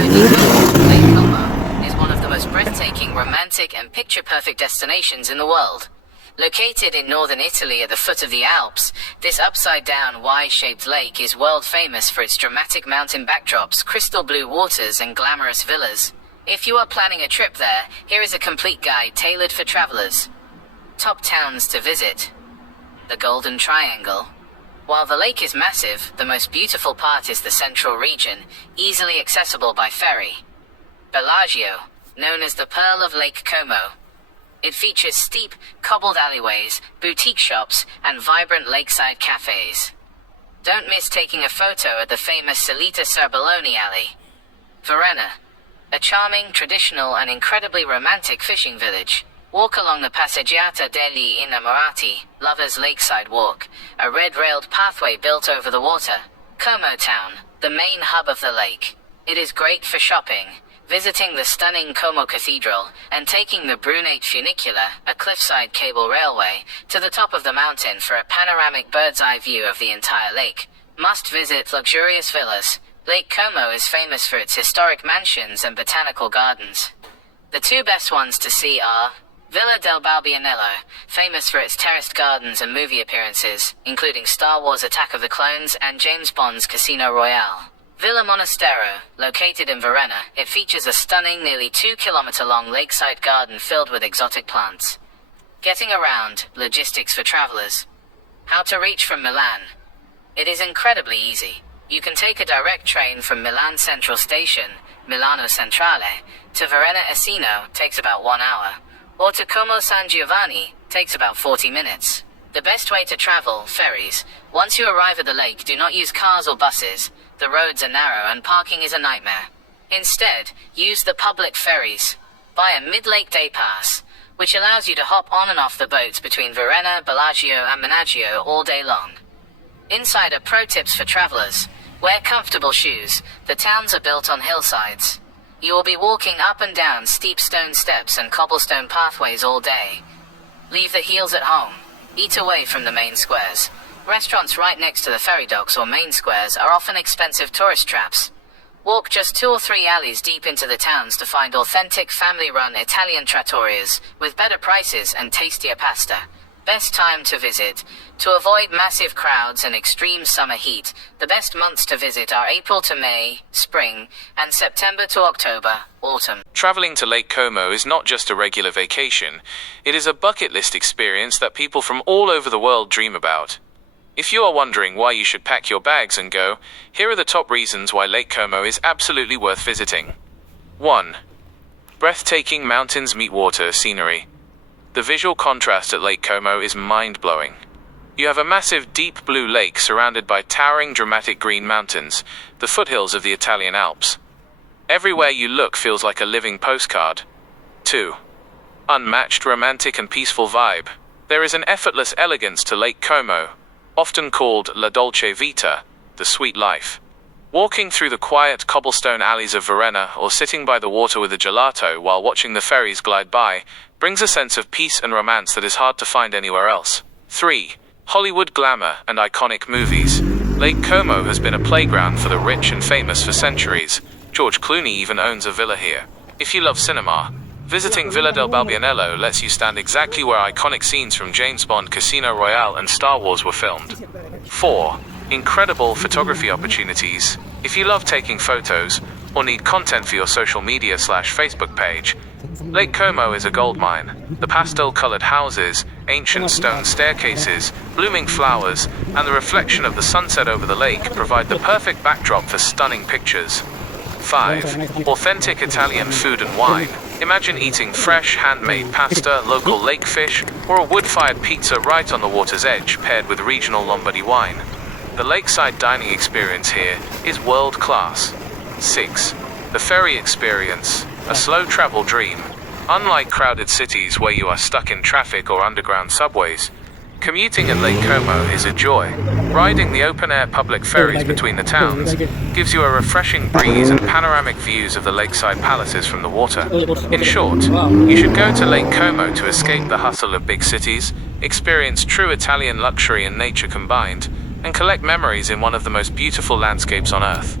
only home, Lake Como is one of the most breathtaking, romantic, and picture-perfect destinations in the world. Located in northern Italy at the foot of the Alps, this upside-down Y-shaped lake is world-famous for its dramatic mountain backdrops, crystal blue waters, and glamorous villas. If you are planning a trip there, here is a complete guide tailored for travelers. Top towns to visit. The Golden Triangle. While the lake is massive, the most beautiful part is the central region, easily accessible by ferry. Bellagio, known as the Pearl of Lake Como. It features steep, cobbled alleyways, boutique shops, and vibrant lakeside cafes. Don't miss taking a photo at the famous Salita Serbaloni Alley. Varenna, a charming, traditional, and incredibly romantic fishing village. Walk along the Passeggiata degli Innamorati, Lovers' Lakeside Walk, a red-railed pathway built over the water. Como Town, the main hub of the lake. It is great for shopping, visiting the stunning Como Cathedral, and taking the Brunate Funicular, a cliffside cable railway, to the top of the mountain for a panoramic bird's-eye view of the entire lake. Must-visit luxurious villas. Lake Como is famous for its historic mansions and botanical gardens. The two best ones to see are Villa del Balbianello, famous for its terraced gardens and movie appearances, including Star Wars Attack of the Clones and James Bond's Casino Royale. Villa Monastero, located in Varenna, it features a stunning, nearly 2-kilometer-long lakeside garden filled with exotic plants. Getting around, logistics for travelers. How to reach from Milan. It is incredibly easy. You can take a direct train from Milan Central Station, Milano Centrale, to Varenna Asino, takes about 1 hour, or to Como San Giovanni, takes about 40 minutes. The best way to travel, ferries. Once you arrive at the lake, do not use cars or buses. The roads are narrow and parking is a nightmare. Instead, use the public ferries. Buy a mid-lake day pass, which allows you to hop on and off the boats between Varenna, Bellagio, and Menaggio all day long. Insider pro tips for travelers. Wear comfortable shoes. The towns are built on hillsides. You will be walking up and down steep stone steps and cobblestone pathways all day. Leave the heels at home. Eat away from the main squares. Restaurants right next to the ferry docks or main squares are often expensive tourist traps. Walk just 2 or 3 alleys deep into the towns to find authentic family-run Italian trattorias with better prices and tastier pasta. Best time to visit. To avoid massive crowds and extreme summer heat, the best months to visit are April to May, spring, and September to October, autumn. Traveling to Lake Como is not just a regular vacation, it is a bucket list experience that people from all over the world dream about. If you are wondering why you should pack your bags and go, here are the top reasons why Lake Como is absolutely worth visiting. 1. Breathtaking mountains meet water scenery. The visual contrast at Lake Como is mind-blowing. You have a massive deep blue lake surrounded by towering dramatic green mountains, the foothills of the Italian Alps. Everywhere you look feels like a living postcard. 2. Unmatched romantic and peaceful vibe. There is an effortless elegance to Lake Como, often called La Dolce Vita, the sweet life. Walking through the quiet cobblestone alleys of Varenna or sitting by the water with a gelato while watching the ferries glide by brings a sense of peace and romance that is hard to find anywhere else. 3. Hollywood glamour and iconic movies. Lake Como has been a playground for the rich and famous for centuries. George Clooney even owns a villa here. If you love cinema, visiting Villa del Balbianello lets you stand exactly where iconic scenes from James Bond, Casino Royale, and Star Wars were filmed. 4. Incredible photography opportunities. If you love taking photos, or need content for your social media/Facebook page, Lake Como is a goldmine. The pastel-colored houses, ancient stone staircases, blooming flowers, and the reflection of the sunset over the lake provide the perfect backdrop for stunning pictures. 5. Authentic Italian food and wine. Imagine eating fresh, handmade pasta, local lake fish, or a wood-fired pizza right on the water's edge, paired with regional Lombardy wine. The lakeside dining experience here is world-class. 6. The ferry experience, a slow travel dream. Unlike crowded cities where you are stuck in traffic or underground subways, commuting at Lake Como is a joy. Riding the open-air public ferries between the towns gives you a refreshing breeze and panoramic views of the lakeside palaces from the water. In short, you should go to Lake Como to escape the hustle of big cities, experience true Italian luxury and nature combined, and collect memories in one of the most beautiful landscapes on Earth.